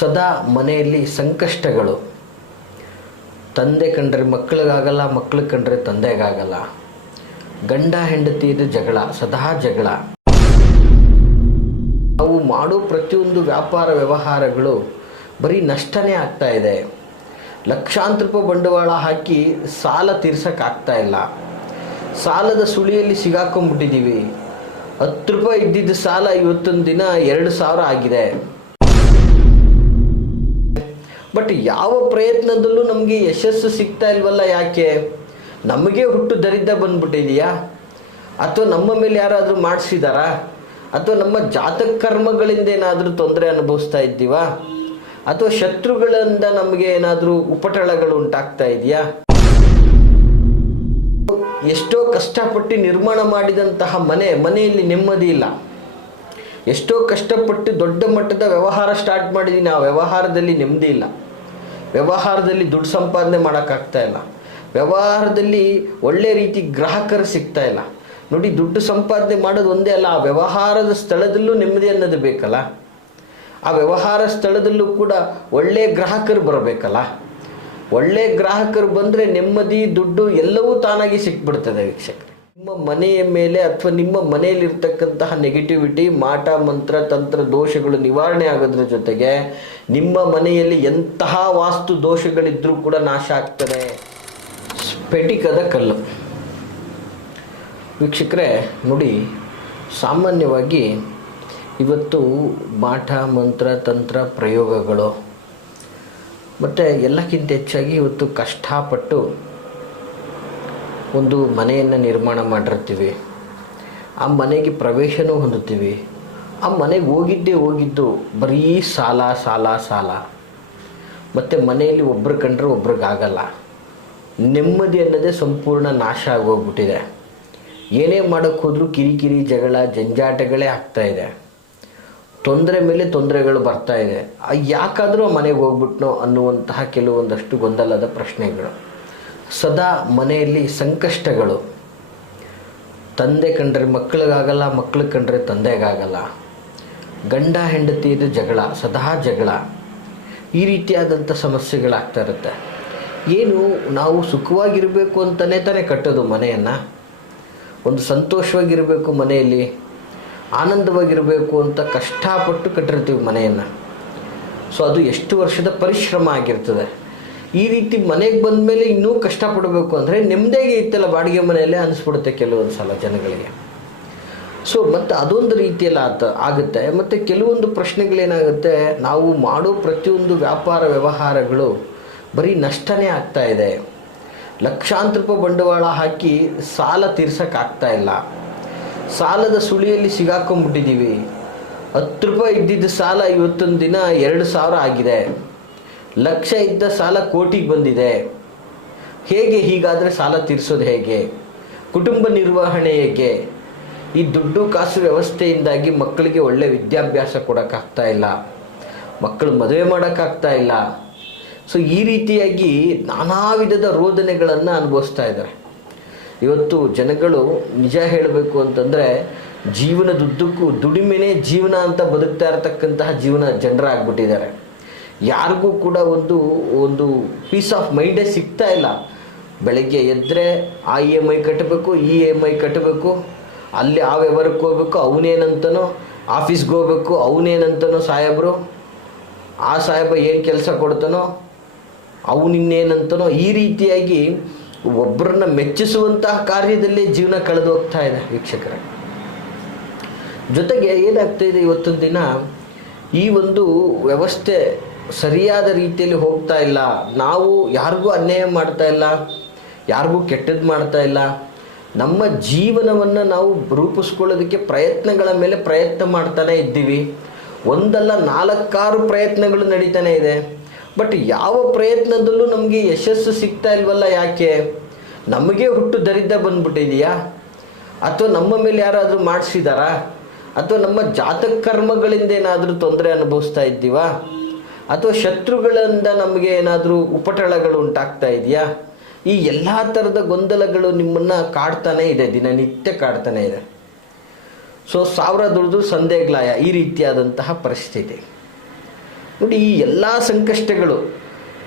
ಸದಾ ಮನೆಯಲ್ಲಿ ಸಂಕಷ್ಟಗಳು. ತಂದೆ ಕಂಡ್ರೆ ಮಕ್ಕಳಿಗಾಗಲ್ಲ, ಮಕ್ಕಳು ಕಂಡ್ರೆ ತಂದೆಗಾಗಲ್ಲ. ಗಂಡ ಹೆಂಡತಿಯದು ಜಗಳ, ಸದಾ ಜಗಳ. ನಾವು ಮಾಡೋ ಪ್ರತಿಯೊಂದು ವ್ಯಾಪಾರ ವ್ಯವಹಾರಗಳು ಬರೀ ನಷ್ಟನೇ ಆಗ್ತಾ ಇದೆ. ಲಕ್ಷಾಂತರ ರೂಪಾಯಿ ಬಂಡವಾಳ ಹಾಕಿ ಸಾಲ ತೀರ್ಸೋಕ್ಕಾಗ್ತಾ ಇಲ್ಲ. ಸಾಲದ ಸುಳಿಯಲ್ಲಿ ಸಿಗಾಕೊಂಡ್ಬಿಟ್ಟಿದ್ದೀವಿ. 10 ರೂಪಾಯಿ ಇದ್ದಿದ್ದ ಸಾಲ ಇವತ್ತೊಂದು ದಿನ 2,000 ಆಗಿದೆ. ಬಟ್ ಯಾವ ಪ್ರಯತ್ನದಲ್ಲೂ ನಮಗೆ ಯಶಸ್ಸು ಸಿಗ್ತಾ ಇಲ್ವಲ್ಲ. ಯಾಕೆ? ನಮಗೆ ಹುಟ್ಟು ದರಿದ್ರ ಬಂದ್ಬಿಟ್ಟಿದೆಯಾ? ಅಥವಾ ನಮ್ಮ ಮೇಲೆ ಯಾರಾದರೂ ಮಾಡಿಸಿದಾರಾ? ಅಥವಾ ನಮ್ಮ ಜಾತಕ ಕರ್ಮಗಳಿಂದ ಏನಾದರೂ ತೊಂದರೆ ಅನುಭವಿಸ್ತಾ ಇದ್ದೀವಾ? ಅಥವಾ ಶತ್ರುಗಳಿಂದ ನಮಗೆ ಏನಾದರೂ ಉಪಟಳಗಳು ಉಂಟಾಗ್ತಾ ಇದೆಯಾ? ಎಷ್ಟೋ ಕಷ್ಟಪಟ್ಟು ನಿರ್ಮಾಣ ಮಾಡಿದಂತಹ ಮನೆಯಲ್ಲಿ ನೆಮ್ಮದಿ ಇಲ್ಲ. ಎಷ್ಟೋ ಕಷ್ಟಪಟ್ಟು ದೊಡ್ಡ ಮಟ್ಟದ ವ್ಯವಹಾರ ಸ್ಟಾರ್ಟ್ ಮಾಡಿದ್ದೀನಿ, ಆ ವ್ಯವಹಾರದಲ್ಲಿ ನೆಮ್ಮದಿ ಇಲ್ಲ. ವ್ಯವಹಾರದಲ್ಲಿ ದುಡ್ಡು ಸಂಪಾದನೆ ಮಾಡೋಕ್ಕಾಗ್ತಾ ಇಲ್ಲ. ವ್ಯವಹಾರದಲ್ಲಿ ಒಳ್ಳೆ ರೀತಿ ಗ್ರಾಹಕರು ಸಿಗ್ತಾ ಇಲ್ಲ. ನೋಡಿ, ದುಡ್ಡು ಸಂಪಾದನೆ ಮಾಡೋದು ಒಂದೇ ಅಲ್ಲ, ಆ ವ್ಯವಹಾರದ ಸ್ಥಳದಲ್ಲೂ ನೆಮ್ಮದಿ ಅನ್ನೋದು ಬೇಕಲ್ಲ. ಆ ವ್ಯವಹಾರ ಸ್ಥಳದಲ್ಲೂ ಕೂಡ ಒಳ್ಳೆ ಗ್ರಾಹಕರು ಬರಬೇಕಲ್ಲ. ಒಳ್ಳೆ ಗ್ರಾಹಕರು ಬಂದರೆ ನೆಮ್ಮದಿ, ದುಡ್ಡು ಎಲ್ಲವೂ ತಾನಾಗಿ ಸಿಕ್ಬಿಡ್ತದೆ. ವೀಕ್ಷಕರೇ, ನಿಮ್ಮ ಮನೆಯ ಮೇಲೆ ಅಥವಾ ನಿಮ್ಮ ಮನೆಯಲ್ಲಿರ್ತಕ್ಕಂತಹ ನೆಗೆಟಿವಿಟಿ, ಮಾಟ ಮಂತ್ರ ತಂತ್ರ ದೋಷಗಳು ನಿವಾರಣೆ ಆಗೋದ್ರ ಜೊತೆಗೆ ನಿಮ್ಮ ಮನೆಯಲ್ಲಿ ಎಂತಹ ವಾಸ್ತು ದೋಷಗಳಿದ್ರೂ ಕೂಡ ನಾಶ ಆಗ್ತದೆ. ಸ್ಫಟಿಕದ ಕಲ್ಲು. ವೀಕ್ಷಕರೇ ನೋಡಿ, ಸಾಮಾನ್ಯವಾಗಿ ಇವತ್ತು ಮಾಟ ಮಂತ್ರ ತಂತ್ರ ಪ್ರಯೋಗಗಳು ಮತ್ತು ಎಲ್ಲಕ್ಕಿಂತ ಹೆಚ್ಚಾಗಿ ಇವತ್ತು ಕಷ್ಟಪಟ್ಟು ಒಂದು ಮನೆಯನ್ನು ನಿರ್ಮಾಣ ಮಾಡಿರ್ತೀವಿ. ಆ ಮನೆಗೆ ಪ್ರವೇಶನೂ ಹೊಂದುತ್ತೀವಿ. ಆ ಮನೆಗೆ ಹೋಗಿದ್ದು ಬರೀ ಸಾಲ ಸಾಲ ಸಾಲ. ಮತ್ತು ಮನೆಯಲ್ಲಿ ಒಬ್ರು ಕಂಡ್ರೆ ಒಬ್ರಿಗಾಗಲ್ಲ. ನೆಮ್ಮದಿ ಅನ್ನೋದೇ ಸಂಪೂರ್ಣ ನಾಶ ಆಗೋಗ್ಬಿಟ್ಟಿದೆ. ಏನೇ ಮಾಡೋಕ್ಕೆ ಹೋದರೂ ಕಿರಿಕಿರಿ, ಜಗಳ, ಜಂಜಾಟಗಳೇ ಆಗ್ತಾಯಿದೆ. ತೊಂದರೆ ಮೇಲೆ ತೊಂದರೆಗಳು ಬರ್ತಾ ಇದೆ. ಯಾಕಾದರೂ ಮನೆಗೆ ಹೋಗ್ಬಿಟ್ನೋ ಅನ್ನುವಂತಹ ಕೆಲವೊಂದಷ್ಟು ಗೊಂದಲದ ಪ್ರಶ್ನೆಗಳು. ಸದಾ ಮನೆಯಲ್ಲಿ ಸಂಕಷ್ಟಗಳು. ತಂದೆ ಕಂಡ್ರೆ ಮಕ್ಕಳಿಗಾಗಲ್ಲ, ಮಕ್ಕಳು ಕಂಡ್ರೆ ತಂದೆಗಾಗಲ್ಲ. ಗಂಡ ಹೆಂಡತಿಯದು ಜಗಳ, ಸದಾ ಜಗಳ. ಈ ರೀತಿಯಾದಂಥ ಸಮಸ್ಯೆಗಳಾಗ್ತಾ ಇರುತ್ತೆ. ಏನು, ನಾವು ಸುಖವಾಗಿರಬೇಕು ಅಂತಲೇ ತಾನೇ ಕಟ್ಟೋದು ಮನೆಯನ್ನು. ಒಂದು ಸಂತೋಷವಾಗಿರಬೇಕು, ಮನೆಯಲ್ಲಿ ಆನಂದವಾಗಿರಬೇಕು ಅಂತ ಕಷ್ಟಪಟ್ಟು ಕಟ್ಟಿರ್ತೀವಿ ಮನೆಯನ್ನು. ಸೊ ಅದು ಎಷ್ಟು ವರ್ಷದ ಪರಿಶ್ರಮ ಆಗಿರ್ತದೆ. ಈ ರೀತಿ ಮನೆಗೆ ಬಂದ ಮೇಲೆ ಇನ್ನೂ ಕಷ್ಟಪಡಬೇಕು ಅಂದರೆ ನೆಮ್ಮದಿಯಾಗಿ ಇತ್ತಲ್ಲ ಬಾಡಿಗೆ ಮನೆಯಲ್ಲೇ ಅನಿಸ್ಬಿಡುತ್ತೆ ಕೆಲವೊಂದು ಸಲ ಜನಗಳಿಗೆ. ಸೊ ಮತ್ತು ಅದೊಂದು ರೀತಿಯಲ್ಲಿ ಆಗುತ್ತೆ. ಮತ್ತು ಕೆಲವೊಂದು ಪ್ರಶ್ನೆಗಳೇನಾಗುತ್ತೆ, ನಾವು ಮಾಡೋ ಪ್ರತಿಯೊಂದು ವ್ಯಾಪಾರ ವ್ಯವಹಾರಗಳು ಬರೀ ನಷ್ಟನೇ ಆಗ್ತಾ ಇದೆ. ಲಕ್ಷಾಂತರ ರೂಪಾಯಿ ಬಂಡವಾಳ ಹಾಕಿ ಸಾಲ ತೀರ್ಸೋಕ್ಕಾಗ್ತಾ ಇಲ್ಲ. ಸಾಲದ ಸುಳಿಯಲ್ಲಿ ಸಿಗಾಕೊಂಡ್ಬಿಟ್ಟಿದ್ದೀವಿ. 10 ರೂಪಾಯಿ ಇದ್ದಿದ್ದ ಸಾಲ ಇವತ್ತೊಂದು ದಿನ 2,000 ಆಗಿದೆ. ಲಕ್ಷ ಇದ್ದ ಸಾಲ ಕೋಟಿಗೆ ಬಂದಿದೆ. ಹೇಗೆ? ಹೀಗಾದರೆ ಸಾಲ ತೀರಿಸೋದು ಹೇಗೆ? ಕುಟುಂಬ ನಿರ್ವಹಣೆ ಹೇಗೆ? ಈ ದುಡ್ಡು ಕಾಸು ವ್ಯವಸ್ಥೆಯಿಂದಾಗಿ ಮಕ್ಕಳಿಗೆ ಒಳ್ಳೆ ವಿದ್ಯಾಭ್ಯಾಸ ಕೊಡೋಕ್ಕಾಗ್ತಾ ಇಲ್ಲ, ಮಕ್ಕಳು ಮದುವೆ ಮಾಡೋಕ್ಕಾಗ್ತಾ ಇಲ್ಲ. ಸೊ ಈ ರೀತಿಯಾಗಿ ನಾನಾ ವಿಧದ ರೋದನೆಗಳನ್ನು ಅನುಭವಿಸ್ತಾ ಇದ್ದಾರೆ. ಇವತ್ತು ಜನಗಳು ನಿಜ ಹೇಳಬೇಕು ಅಂತಂದರೆ ಜೀವನದುದ್ದಕ್ಕೂ ದುಡಿಮೆನೇ ಜೀವನ ಅಂತ ಬದುಕ್ತಾ ಇರತಕ್ಕಂತಹ ಜನರಾಗ್ಬಿಟ್ಟಿದ್ದಾರೆ. ಯಾರಿಗೂ ಕೂಡ ಒಂದು ಪೀಸ್ ಆಫ್ ಮೈಂಡೇ ಸಿಗ್ತಾ ಇಲ್ಲ. ಬೆಳಗ್ಗೆ ಎದ್ದರೆ ಆ EMI ಕಟ್ಟಬೇಕು, ಈ EMI ಕಟ್ಟಬೇಕು, ಅಲ್ಲಿ ಆ ವ್ಯವಹಾರಕ್ಕೆ ಹೋಗ್ಬೇಕು, ಅವನೇನಂತನೋ ಆಫೀಸ್ಗೆ ಹೋಗ್ಬೇಕು, ಅವನೇನಂತನೋ ಸಾಹೇಬರು, ಆ ಸಾಹೇಬ ಏನು ಕೆಲಸ ಕೊಡ್ತಾನೋ ಅವನಿನ್ನೇನಂತನೋ. ಈ ರೀತಿಯಾಗಿ ಒಬ್ಬರನ್ನ ಮೆಚ್ಚಿಸುವಂತಹ ಕಾರ್ಯದಲ್ಲೇ ಜೀವನ ಕಳೆದು ಹೋಗ್ತಾ ಇದೆ ವೀಕ್ಷಕರೇ. ಜೊತೆಗೆ ಏನಾಗ್ತಾಯಿದೆ, ಇವತ್ತೊಂದು ದಿನ ಈ ಒಂದು ವ್ಯವಸ್ಥೆ ಸರಿಯಾದ ರೀತಿಯಲ್ಲಿ ಹೋಗ್ತಾ ಇಲ್ಲ. ನಾವು ಯಾರಿಗೂ ಅನ್ಯಾಯ ಮಾಡ್ತಾ ಇಲ್ಲ, ಯಾರಿಗೂ ಕೆಟ್ಟದ್ದು ಮಾಡ್ತಾ ಇಲ್ಲ. ನಮ್ಮ ಜೀವನವನ್ನು ನಾವು ರೂಪಿಸ್ಕೊಳ್ಳೋದಕ್ಕೆ ಪ್ರಯತ್ನಗಳ ಮೇಲೆ ಪ್ರಯತ್ನ ಮಾಡ್ತಾನೆ ಇದ್ದೀವಿ. ಒಂದಲ್ಲ 4-6 ಪ್ರಯತ್ನಗಳು ನಡೀತಾನೆ ಇದೆ. ಬಟ್ ಯಾವ ಪ್ರಯತ್ನದಲ್ಲೂ ನಮಗೆ ಯಶಸ್ಸು ಸಿಗ್ತಾ ಇಲ್ವಲ್ಲ. ಯಾಕೆ? ನಮಗೆ ಹುಟ್ಟು ದರಿದ್ರ ಬಂದ್ಬಿಟ್ಟಿದೆಯಾ? ಅಥವಾ ನಮ್ಮ ಮೇಲೆ ಯಾರಾದರೂ ಮಾಡಿಸಿದಾರಾ? ಅಥವಾ ನಮ್ಮ ಜಾತಕ ಕರ್ಮಗಳಿಂದ ಏನಾದರೂ ತೊಂದರೆ ಅನುಭವಿಸ್ತಾ ಇದ್ದೀವಾ? ಅಥವಾ ಶತ್ರುಗಳಿಂದ ನಮಗೆ ಏನಾದರೂ ಉಪಟಳಗಳು ಉಂಟಾಗ್ತಾ ಇದೆಯಾ? ಈ ಎಲ್ಲ ಥರದ ಗೊಂದಲಗಳು ನಿಮ್ಮನ್ನು ಕಾಡ್ತಾನೆ ಇದೆ, ದಿನನಿತ್ಯ ಕಾಡ್ತಾನೆ ಇದೆ. ಸೊ 1000 ದುಡಿದು ಸಂದೇಗ್ಲಾಯ, ಈ ರೀತಿಯಾದಂತಹ ಪರಿಸ್ಥಿತಿ. ನೋಡಿ, ಈ ಎಲ್ಲ ಸಂಕಷ್ಟಗಳು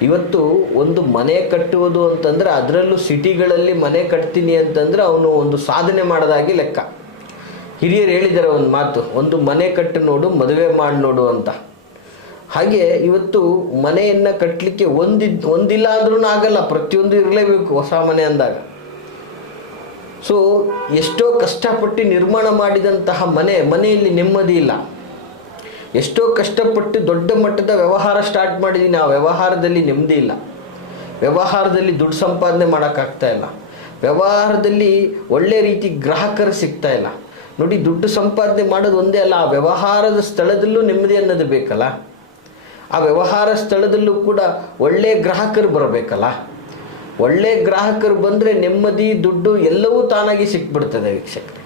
ಇವತ್ತು ಒಂದು ಮನೆ ಕಟ್ಟುವುದು ಅಂತಂದರೆ, ಅದರಲ್ಲೂ ಸಿಟಿಗಳಲ್ಲಿ ಮನೆ ಕಟ್ತೀನಿ ಅಂತಂದರೆ ಅವನು ಒಂದು ಸಾಧನೆ ಮಾಡೋದಾಗಿ ಲೆಕ್ಕ. ಹಿರಿಯರು ಹೇಳಿದ್ದಾರೆ ಒಂದು ಮಾತು, ಒಂದು ಮನೆ ಕಟ್ಟು ನೋಡು, ಮದುವೆ ಮಾಡಿ ನೋಡು ಅಂತ. ಹಾಗೆ ಇವತ್ತು ಮನೆಯನ್ನು ಕಟ್ಟಲಿಕ್ಕೆ ಒಂದಿಲ್ಲ ಅಂದ್ರೂ ಆಗಲ್ಲ, ಪ್ರತಿಯೊಂದು ಇರಲೇಬೇಕು ಹೊಸ ಮನೆ ಅಂದಾಗ. ಸೊ ಎಷ್ಟೋ ಕಷ್ಟಪಟ್ಟು ನಿರ್ಮಾಣ ಮಾಡಿದಂತಹ ಮನೆಯಲ್ಲಿ ನೆಮ್ಮದಿ ಇಲ್ಲ. ಎಷ್ಟೋ ಕಷ್ಟಪಟ್ಟು ದೊಡ್ಡ ಮಟ್ಟದ ವ್ಯವಹಾರ ಸ್ಟಾರ್ಟ್ ಮಾಡಿದ್ದೀನಿ, ಆ ವ್ಯವಹಾರದಲ್ಲಿ ನೆಮ್ಮದಿ ಇಲ್ಲ. ವ್ಯವಹಾರದಲ್ಲಿ ದುಡ್ಡು ಸಂಪಾದನೆ ಮಾಡೋಕ್ಕಾಗ್ತಾ ಇಲ್ಲ. ವ್ಯವಹಾರದಲ್ಲಿ ಒಳ್ಳೆ ರೀತಿ ಗ್ರಾಹಕರು ಸಿಗ್ತಾ ಇಲ್ಲ. ನೋಡಿ, ದುಡ್ಡು ಸಂಪಾದನೆ ಮಾಡೋದು ಒಂದೇ ಅಲ್ಲ, ಆ ವ್ಯವಹಾರದ ಸ್ಥಳದಲ್ಲೂ ನೆಮ್ಮದಿ ಅನ್ನೋದು ಬೇಕಲ್ಲ. ಆ ವ್ಯವಹಾರ ಸ್ಥಳದಲ್ಲೂ ಕೂಡ ಒಳ್ಳೆ ಗ್ರಾಹಕರು ಬರಬೇಕಲ್ಲ. ಒಳ್ಳೆ ಗ್ರಾಹಕರು ಬಂದರೆ ನೆಮ್ಮದಿ, ದುಡ್ಡು ಎಲ್ಲವೂ ತಾನಾಗಿ ಸಿಕ್ಬಿಡ್ತದೆ ವೀಕ್ಷಕರೇ.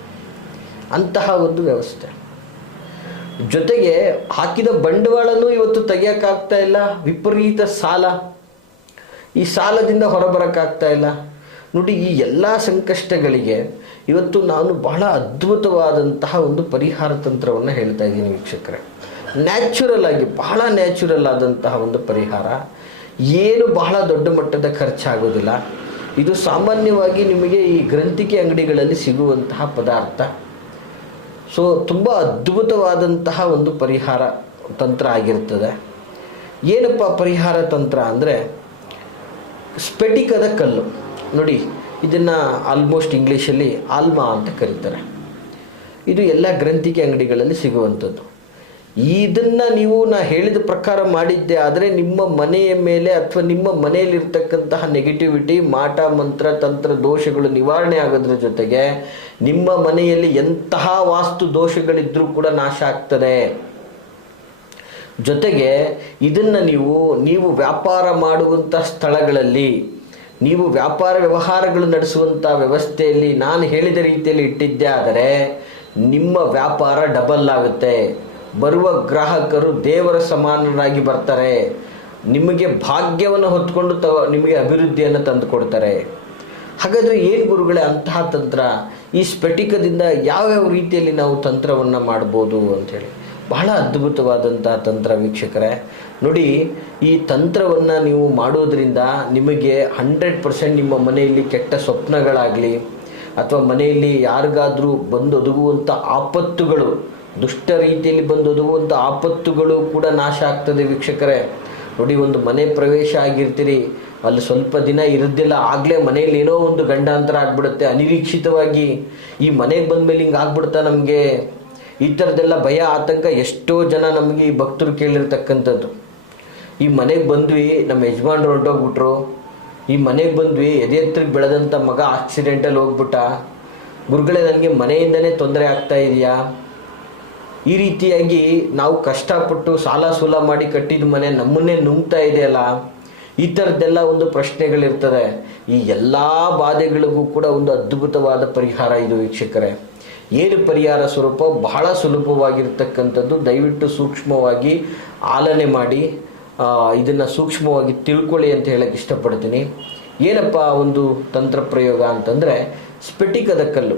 ಅಂತಹ ಒಂದು ವ್ಯವಸ್ಥೆ. ಜೊತೆಗೆ ಹಾಕಿದ ಬಂಡವಾಳನೂ ಇವತ್ತು ತೆಗಿಯೋಕ್ಕಾಗ್ತಾ ಇಲ್ಲ. ವಿಪರೀತ ಸಾಲ, ಈ ಸಾಲದಿಂದ ಹೊರಬರೋಕ್ಕಾಗ್ತಾ ಇಲ್ಲ. ನೋಡಿ, ಈ ಎಲ್ಲ ಸಂಕಷ್ಟಗಳಿಗೆ ಇವತ್ತು ನಾನು ಬಹಳ ಅದ್ಭುತವಾದಂತಹ ಒಂದು ಪರಿಹಾರ ತಂತ್ರವನ್ನು ಹೇಳ್ತಾ ಇದ್ದೀನಿ ವೀಕ್ಷಕರೇ. ನ್ಯಾಚುರಲ್ ಆಗಿ, ಬಹಳ ನ್ಯಾಚುರಲ್ ಆದಂತಹ ಒಂದು ಪರಿಹಾರ. ಏನು ಬಹಳ ದೊಡ್ಡ ಮಟ್ಟದ ಖರ್ಚಾಗೋದಿಲ್ಲ. ಇದು ಸಾಮಾನ್ಯವಾಗಿ ನಿಮಗೆ ಈ ಗ್ರಂಥಿಕೆ ಅಂಗಡಿಗಳಲ್ಲಿ ಸಿಗುವಂತಹ ಪದಾರ್ಥ. ಸೊ ತುಂಬ ಅದ್ಭುತವಾದಂತಹ ಒಂದು ಪರಿಹಾರ ತಂತ್ರ ಆಗಿರ್ತದೆ. ಏನಪ್ಪ ಪರಿಹಾರ ತಂತ್ರ ಅಂದರೆ, ಸ್ಫಟಿಕದ ಕಲ್ಲು. ನೋಡಿ, ಇದನ್ನು ಆಲ್ಮೋಸ್ಟ್ ಇಂಗ್ಲೀಷಲ್ಲಿ ಆಲ್ಮಾ ಅಂತ ಕರೀತಾರೆ. ಇದು ಎಲ್ಲ ಗ್ರಂಥಿಕೆ ಅಂಗಡಿಗಳಲ್ಲಿ ಸಿಗುವಂಥದ್ದು. ಇದನ್ನು ನಾ ಹೇಳಿದ ಪ್ರಕಾರ ಮಾಡಿದ್ದೆ ಆದರೆ ನಿಮ್ಮ ಮನೆಯ ಮೇಲೆ ಅಥವಾ ನಿಮ್ಮ ಮನೆಯಲ್ಲಿರ್ತಕ್ಕಂತಹ ನೆಗೆಟಿವಿಟಿ, ಮಾಟ ಮಂತ್ರ ತಂತ್ರ ದೋಷಗಳು ನಿವಾರಣೆ ಆಗೋದ್ರ ಜೊತೆಗೆ ನಿಮ್ಮ ಮನೆಯಲ್ಲಿ ಎಂತಹ ವಾಸ್ತು ದೋಷಗಳಿದ್ರೂ ಕೂಡ ನಾಶ ಆಗ್ತದೆ. ಜೊತೆಗೆ ಇದನ್ನು ನೀವು ವ್ಯಾಪಾರ ಮಾಡುವಂಥ ಸ್ಥಳಗಳಲ್ಲಿ, ನೀವು ವ್ಯಾಪಾರ ವ್ಯವಹಾರಗಳು ನಡೆಸುವಂಥ ವ್ಯವಸ್ಥೆಯಲ್ಲಿ ನಾನು ಹೇಳಿದ ರೀತಿಯಲ್ಲಿ ಇಟ್ಟಿದ್ದೆ ಆದರೆ ನಿಮ್ಮ ವ್ಯಾಪಾರ ಡಬಲ್ ಆಗುತ್ತೆ. ಬರುವ ಗ್ರಾಹಕರು ದೇವರ ಸಮಾನರಾಗಿ ಬರ್ತಾರೆ. ನಿಮಗೆ ಭಾಗ್ಯವನ್ನು ಹೊತ್ಕೊಂಡು ನಿಮಗೆ ಅಭಿವೃದ್ಧಿಯನ್ನು ತಂದು ಕೊಡ್ತಾರೆ. ಹಾಗಾದರೆ ಏನು ಗುರುಗಳೇ ಅಂತಹ ತಂತ್ರ? ಈ ಸ್ಫಟಿಕದಿಂದ ಯಾವ್ಯಾವ ರೀತಿಯಲ್ಲಿ ನಾವು ತಂತ್ರವನ್ನು ಮಾಡ್ಬೋದು ಅಂಥೇಳಿ. ಬಹಳ ಅದ್ಭುತವಾದಂತಹ ತಂತ್ರ ವೀಕ್ಷಕರೇ. ನೋಡಿ, ಈ ತಂತ್ರವನ್ನು ನೀವು ಮಾಡೋದ್ರಿಂದ ನಿಮಗೆ 100% ನಿಮ್ಮ ಮನೆಯಲ್ಲಿ ಕೆಟ್ಟ ಸ್ವಪ್ನಗಳಾಗಲಿ ಅಥವಾ ಮನೆಯಲ್ಲಿ ಯಾರಿಗಾದರೂ ಬಂದೊದಗುವಂಥ ಆಪತ್ತುಗಳು, ದುಷ್ಟ ರೀತಿಯಲ್ಲಿ ಬಂದೊದಗುವಂಥ ಆಪತ್ತುಗಳು ಕೂಡ ನಾಶ ಆಗ್ತದೆ ವೀಕ್ಷಕರೇ. ನೋಡಿ, ಒಂದು ಮನೆ ಪ್ರವೇಶ ಆಗಿರ್ತೀರಿ, ಅಲ್ಲಿ ಸ್ವಲ್ಪ ದಿನ ಇರೋದಿಲ್ಲ, ಆಗಲೇ ಮನೆಯಲ್ಲಿ ಏನೋ ಒಂದು ಗಂಡಾಂತರ ಆಗ್ಬಿಡುತ್ತೆ ಅನಿರೀಕ್ಷಿತವಾಗಿ. ಈ ಮನೆಗೆ ಬಂದಮೇಲೆ ಹಿಂಗೆ ಆಗ್ಬಿಡ್ತಾ ನಮಗೆ. ಈ ಥರದ್ದೆಲ್ಲ ಭಯ, ಆತಂಕ ಎಷ್ಟೋ ಜನ ನಮಗೆ ಈ ಭಕ್ತರು ಕೇಳಿರ್ತಕ್ಕಂಥದ್ದು. ಈ ಮನೆಗೆ ಬಂದ್ವಿ, ನಮ್ಮ ಯಜಮಾನ್ರು ಹೊರಟೋಗ್ಬಿಟ್ರು. ಈ ಮನೆಗೆ ಬಂದ್ವಿ, ಎದೆ ಎತ್ತರಿಗೆ ಬೆಳೆದಂಥ ಮಗ ಆಕ್ಸಿಡೆಂಟಲ್ಲಿ ಹೋಗ್ಬಿಟ್ಟ. ಗುರುಗಳೇ, ನನಗೆ ಮನೆಯಿಂದನೇ ತೊಂದರೆ ಆಗ್ತಾ ಇದೆಯಾ? ಈ ರೀತಿಯಾಗಿ ನಾವು ಕಷ್ಟಪಟ್ಟು ಸಾಲ ಸೂಲ ಮಾಡಿ ಕಟ್ಟಿದ ಮನೆ ನಮ್ಮನ್ನೇ ನುಂಗ್ತಾ ಇದೆಯಲ್ಲ. ಈ ಥರದ್ದೆಲ್ಲ ಒಂದು ಪ್ರಶ್ನೆಗಳಿರ್ತದೆ. ಈ ಎಲ್ಲ ಬಾಧೆಗಳಿಗೂ ಕೂಡ ಒಂದು ಅದ್ಭುತವಾದ ಪರಿಹಾರ ಇದು ವೀಕ್ಷಕರೇ. ಏನು ಪರಿಹಾರ ಸ್ವರೂಪ? ಬಹಳ ಸುಲಭವಾಗಿರ್ತಕ್ಕಂಥದ್ದು. ದಯವಿಟ್ಟು ಸೂಕ್ಷ್ಮವಾಗಿ ಆಲನೆ ಮಾಡಿ ಇದನ್ನು ಸೂಕ್ಷ್ಮವಾಗಿ ತಿಳ್ಕೊಳ್ಳಿ ಅಂತ ಹೇಳಕ್ಕೆ ಇಷ್ಟಪಡ್ತೀನಿ. ಏನಪ್ಪ ಒಂದು ತಂತ್ರ ಪ್ರಯೋಗ ಅಂತಂದರೆ, ಸ್ಫಟಿಕದ ಕಲ್ಲು.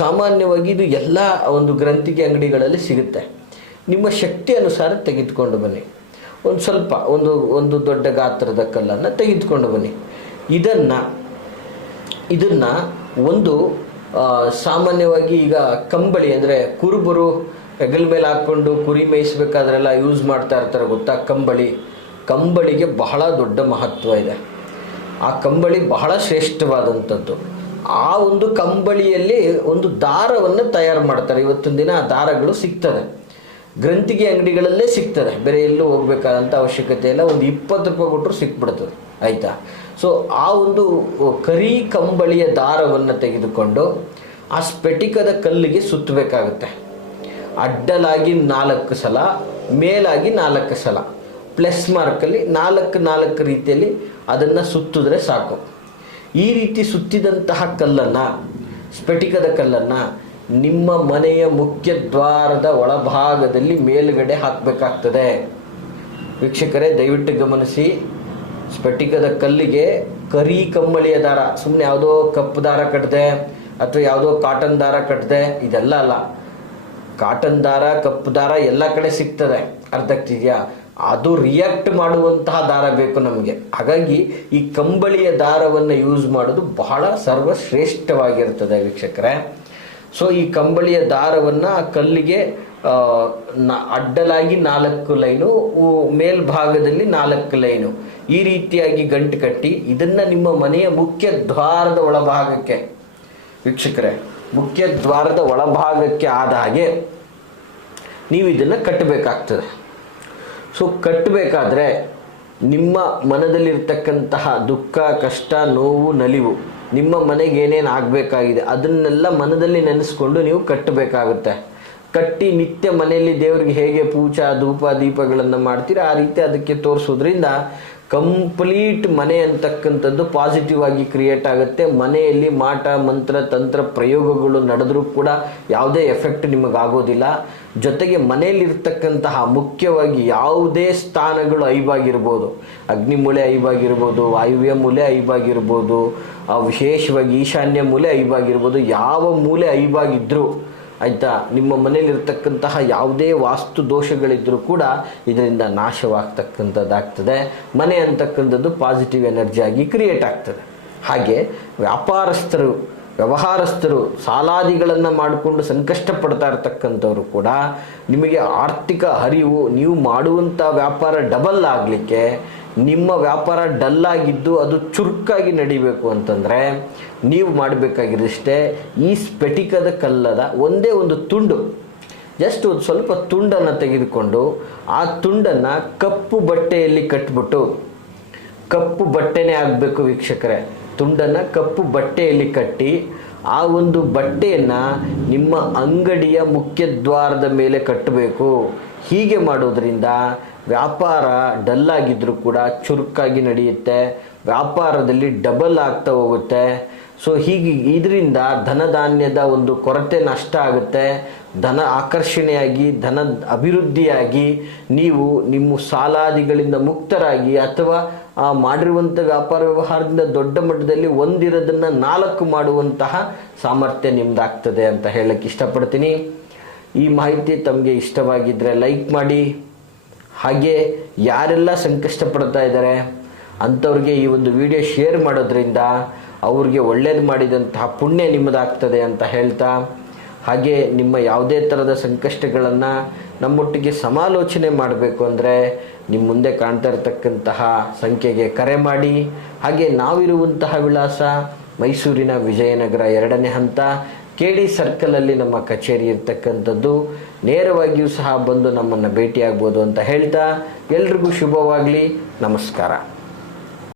ಸಾಮಾನ್ಯವಾಗಿ ಇದು ಎಲ್ಲ ಒಂದು ಗ್ರಂಥಿಕೆ ಅಂಗಡಿಗಳಲ್ಲಿ ಸಿಗುತ್ತೆ. ನಿಮ್ಮ ಶಕ್ತಿ ಅನುಸಾರ ತೆಗೆದುಕೊಂಡು ಬನ್ನಿ. ಒಂದು ಸ್ವಲ್ಪ ಒಂದು ದೊಡ್ಡ ಗಾತ್ರದ ಕಲ್ಲನ್ನು ತೆಗೆದುಕೊಂಡು ಬನ್ನಿ. ಇದನ್ನು ಒಂದು ಸಾಮಾನ್ಯವಾಗಿ ಈಗ ಕಂಬಳಿ ಅಂದರೆ ಕುರುಬರು ಹೆಗಲ ಮೇಲೆ ಹಾಕ್ಕೊಂಡು ಕುರಿ ಮೇಯಿಸ್ಬೇಕಾದ್ರೆಲ್ಲ ಯೂಸ್ ಮಾಡ್ತಾ ಇರ್ತಾರೆ ಗೊತ್ತಾ, ಕಂಬಳಿಗೆ ಬಹಳ ದೊಡ್ಡ ಮಹತ್ವ ಇದೆ. ಆ ಕಂಬಳಿ ಬಹಳ ಶ್ರೇಷ್ಠವಾದಂಥದ್ದು. ಆ ಒಂದು ಕಂಬಳಿಯಲ್ಲಿ ಒಂದು ದಾರವನ್ನು ತಯಾರು ಮಾಡ್ತಾರೆ. ಇವತ್ತಿನ ದಿನ ಆ ದಾರಗಳು ಸಿಗ್ತದೆ, ಗ್ರಂಥಿಗೆ ಅಂಗಡಿಗಳಲ್ಲೇ ಸಿಗ್ತದೆ, ಬೇರೆ ಎಲ್ಲೂ ಹೋಗ್ಬೇಕಾದಂಥ ಅವಶ್ಯಕತೆ ಇಲ್ಲ. ಒಂದು 20 ರೂಪಾಯಿ ಕೊಟ್ಟರು ಸಿಕ್ಬಿಡ್ತದೆ, ಆಯಿತಾ? ಸೊ ಆ ಒಂದು ಕರಿ ಕಂಬಳಿಯ ದಾರವನ್ನು ತೆಗೆದುಕೊಂಡು ಆ ಸ್ಫಟಿಕದ ಕಲ್ಲಿಗೆ ಸುತ್ತಬೇಕಾಗುತ್ತೆ. ಅಡ್ಡಲಾಗಿ 4 ಸಲ, ಮೇಲಾಗಿ 4 ಸಲ, ಪ್ಲಸ್ ಮಾರ್ಕಲ್ಲಿ 4 ರೀತಿಯಲ್ಲಿ ಅದನ್ನು ಸುತ್ತಿದ್ರೆ ಸಾಕು. ಈ ರೀತಿ ಸುತ್ತಿದಂತಹ ಕಲ್ಲನ್ನು, ಸ್ಫಟಿಕದ ಕಲ್ಲನ್ನು ನಿಮ್ಮ ಮನೆಯ ಮುಖ್ಯ ದ್ವಾರದ ಒಳಭಾಗದಲ್ಲಿ ಮೇಲುಗಡೆ ಹಾಕಬೇಕಾಗ್ತದೆ. ವೀಕ್ಷಕರೇ, ದಯವಿಟ್ಟು ಗಮನಿಸಿ. ಸ್ಫಟಿಕದ ಕಲ್ಲಿಗೆ ಕರಿ ಕಂಬಳಿಯ ದಾರ, ಸುಮ್ಮನೆ ಯಾವುದೋ ಕಪ್ಪು ದಾರ ಕಟ್ಟಿದೆ ಅಥವಾ ಯಾವುದೋ ಕಾಟನ್ ದಾರ ಕಟ್ಟಿದೆ, ಇದೆಲ್ಲ ಅಲ್ಲ. ಕಾಟನ್ ದಾರ, ಕಪ್ಪು ದಾರ ಎಲ್ಲ ಕಡೆ ಸಿಗ್ತದೆ, ಅರ್ಥ ಆಗ್ತಿದೆಯಾ? ಅದು ರಿಯಾಕ್ಟ್ ಮಾಡುವಂತಹ ದಾರ ಬೇಕು ನಮಗೆ. ಹಾಗಾಗಿ ಈ ಕಂಬಳಿಯ ದಾರವನ್ನು ಯೂಸ್ ಮಾಡೋದು ಬಹಳ ಸರ್ವಶ್ರೇಷ್ಠವಾಗಿರ್ತದೆ ವೀಕ್ಷಕರೇ. ಸೊ ಈ ಕಂಬಳಿಯ ದಾರವನ್ನು ಆ ಕಲ್ಲಿಗೆ ಅಡ್ಡಲಾಗಿ 4 ಲೈನು, ಮೇಲ್ಭಾಗದಲ್ಲಿ 4 ಲೈನು, ಈ ರೀತಿಯಾಗಿ ಗಂಟು ಕಟ್ಟಿ ಇದನ್ನು ನಿಮ್ಮ ಮನೆಯ ಮುಖ್ಯ ದ್ವಾರದ ಒಳಭಾಗಕ್ಕೆ ವೀಕ್ಷಕರೇ, ಮುಖ್ಯ ದ್ವಾರದ ಒಳಭಾಗಕ್ಕೆ ಆದ ಹಾಗೆ ನೀವು ಇದನ್ನು ಕಟ್ಟಬೇಕಾಗ್ತದೆ. ಸೊ ಕಟ್ಟಬೇಕಾದ್ರೆ ನಿಮ್ಮ ಮನದಲ್ಲಿರ್ತಕ್ಕಂತಹ ದುಃಖ, ಕಷ್ಟ, ನೋವು, ನಲಿವು, ನಿಮ್ಮ ಮನೆಗೆ ಏನೇನು ಆಗಬೇಕಾಗಿದೆ ಅದನ್ನೆಲ್ಲ ಮನದಲ್ಲಿ ನೆನೆಸ್ಕೊಂಡು ನೀವು ಕಟ್ಟಬೇಕಾಗುತ್ತೆ. ಕಟ್ಟಿ ನಿತ್ಯ ಮನೆಯಲ್ಲಿ ದೇವರಿಗೆ ಹೇಗೆ ಪೂಜಾ ಧೂಪ ದೀಪಗಳನ್ನು ಮಾಡ್ತೀರ ಆ ರೀತಿ ಅದಕ್ಕೆ ತೋರಿಸೋದ್ರಿಂದ ಕಂಪ್ಲೀಟ್ ಮನೆ ಅಂತಕ್ಕಂಥದ್ದು ಪಾಸಿಟಿವ್ ಆಗಿ ಕ್ರಿಯೇಟ್ ಆಗುತ್ತೆ. ಮನೆಯಲ್ಲಿ ಮಾಟ ಮಂತ್ರ ತಂತ್ರ ಪ್ರಯೋಗಗಳು ನಡೆದರೂ ಕೂಡ ಯಾವುದೇ ಎಫೆಕ್ಟ್ ನಿಮಗಾಗೋದಿಲ್ಲ. ಜೊತೆಗೆ ಮನೆಯಲ್ಲಿರ್ತಕ್ಕಂತಹ ಮುಖ್ಯವಾಗಿ ಯಾವುದೇ ಸ್ಥಾನಗಳು ಐವಾಗಿರ್ಬೋದು, ಅಗ್ನಿ ಮೂಲೆ ಐವಾಗಿರ್ಬೋದು, ವಾಯುವ್ಯ ಮೂಲೆ ಐವಾಗಿರ್ಬೋದು, ವಿಶೇಷವಾಗಿ ಈಶಾನ್ಯ ಮೂಲೆ ಐವಾಗಿರ್ಬೋದು, ಯಾವ ಮೂಲೆ ಐವಾಗಿದ್ರೂ ಆಯಿತಾ, ನಿಮ್ಮ ಮನೆಯಲ್ಲಿರ್ತಕ್ಕಂತಹ ಯಾವುದೇ ವಾಸ್ತು ದೋಷಗಳಿದ್ದರೂ ಕೂಡ ಇದರಿಂದ ನಾಶವಾಗ್ತಕ್ಕಂಥದ್ದಾಗ್ತದೆ. ಮನೆ ಅಂತಕ್ಕಂಥದ್ದು ಪಾಸಿಟಿವ್ ಎನರ್ಜಿ ಆಗಿ ಕ್ರಿಯೇಟ್ ಆಗ್ತದೆ. ಹಾಗೆ ವ್ಯವಹಾರಸ್ಥರು ಸಾಲಾದಿಗಳನ್ನು ಮಾಡಿಕೊಂಡು ಸಂಕಷ್ಟ ಪಡ್ತಾ ಇರ್ತಕ್ಕಂಥವ್ರು ಕೂಡ ನಿಮಗೆ ಆರ್ಥಿಕ ಹರಿವು, ನೀವು ಮಾಡುವಂಥ ವ್ಯಾಪಾರ ಡಬಲ್ ಆಗಲಿಕ್ಕೆ, ನಿಮ್ಮ ವ್ಯಾಪಾರ ಡಲ್ಲಾಗಿದ್ದು ಅದು ಚುರುಕಾಗಿ ನಡಿಬೇಕು ಅಂತಂದರೆ ನೀವು ಮಾಡಬೇಕಾಗಿರೋಷ್ಟೇ, ಈ ಸ್ಫಟಿಕದ ಕಲ್ಲದ ಒಂದೇ ಒಂದು ತುಂಡು, ಜಸ್ಟ್ ಒಂದು ಸ್ವಲ್ಪ ತುಂಡನ್ನು ತೆಗೆದುಕೊಂಡು ಆ ತುಂಡನ್ನು ಕಪ್ಪು ಬಟ್ಟೆಯಲ್ಲಿ ಕಟ್ಬಿಟ್ಟು, ಕಪ್ಪು ಬಟ್ಟೆನೇ ಆಗಬೇಕು ವೀಕ್ಷಕರೇ, ತುಂಡನ್ನು ಕಪ್ಪು ಬಟ್ಟೆಯಲ್ಲಿ ಕಟ್ಟಿ ಆ ಒಂದು ಬಟ್ಟೆಯನ್ನು ನಿಮ್ಮ ಅಂಗಡಿಯ ಮುಖ್ಯ ದ್ವಾರದ ಮೇಲೆ ಕಟ್ಟಬೇಕು. ಹೀಗೆ ಮಾಡೋದ್ರಿಂದ ವ್ಯಾಪಾರ ಡಲ್ಲಾಗಿದ್ದರೂ ಕೂಡ ಚುರುಕಾಗಿ ನಡೆಯುತ್ತೆ, ವ್ಯಾಪಾರದಲ್ಲಿ ಡಬಲ್ ಆಗ್ತಾ ಹೋಗುತ್ತೆ. ಸೊ ಹೀಗೆ ಇದರಿಂದ ಧನಧಾನ್ಯದ ಒಂದು ಕೊರತೆ ನಷ್ಟ ಆಗುತ್ತೆ, ಧನ ಆಕರ್ಷಣೆಯಾಗಿ ಧನ ಅಭಿವೃದ್ಧಿಯಾಗಿ ನೀವು ನಿಮ್ಮ ಸಾಲಾದಿಗಳಿಂದ ಮುಕ್ತರಾಗಿ ಅಥವಾ ಮಾಡಿರುವಂಥ ವ್ಯಾಪಾರ ವ್ಯವಹಾರದಿಂದ ದೊಡ್ಡ ಮಟ್ಟದಲ್ಲಿ ಒಂದಿರೋದನ್ನು 4 ಮಾಡುವಂತಹ ಸಾಮರ್ಥ್ಯ ನಿಮ್ದಾಗ್ತದೆ ಅಂತ ಹೇಳಕ್ಕೆ ಇಷ್ಟಪಡ್ತೀನಿ. ಈ ಮಾಹಿತಿ ತಮಗೆ ಇಷ್ಟವಾಗಿದ್ದರೆ ಲೈಕ್ ಮಾಡಿ. ಹಾಗೆ ಯಾರೆಲ್ಲ ಸಂಕಷ್ಟ ಪಡ್ತಾ ಇದ್ದಾರೆ ಅಂಥವ್ರಿಗೆ ಈ ಒಂದು ವಿಡಿಯೋ ಶೇರ್ ಮಾಡೋದ್ರಿಂದ ಅವ್ರಿಗೆ ಒಳ್ಳೇದು ಮಾಡಿದಂತಹ ಪುಣ್ಯ ನಿಮ್ಮದಾಗ್ತದೆ ಅಂತ ಹೇಳ್ತಾ, ಹಾಗೆ ನಿಮ್ಮ ಯಾವುದೇ ಥರದ ಸಂಕಷ್ಟಗಳನ್ನು ನಮ್ಮೊಟ್ಟಿಗೆ ಸಮಾಲೋಚನೆ ಮಾಡಬೇಕು ಅಂದರೆ ನಿಮ್ಮ ಮುಂದೆ ಕಾಣ್ತಾ ಇರತಕ್ಕಂತಹ ಸಂಖ್ಯೆಗೆ ಕರೆ ಮಾಡಿ. ಹಾಗೆ ನಾವಿರುವಂತಹ ವಿಳಾಸ ಮೈಸೂರಿನ ವಿಜಯನಗರ 2ನೇ ಹಂತ KD ಸರ್ಕಲಲ್ಲಿ ನಮ್ಮ ಕಚೇರಿ ಇರ್ತಕ್ಕಂಥದ್ದು. ನೇರವಾಗಿಯೂ ಸಹ ಬಂದು ನಮ್ಮನ್ನು ಭೇಟಿಯಾಗ್ಬೋದು ಅಂತ ಹೇಳ್ತಾ ಎಲ್ರಿಗೂ ಶುಭವಾಗಲಿ. ನಮಸ್ಕಾರ.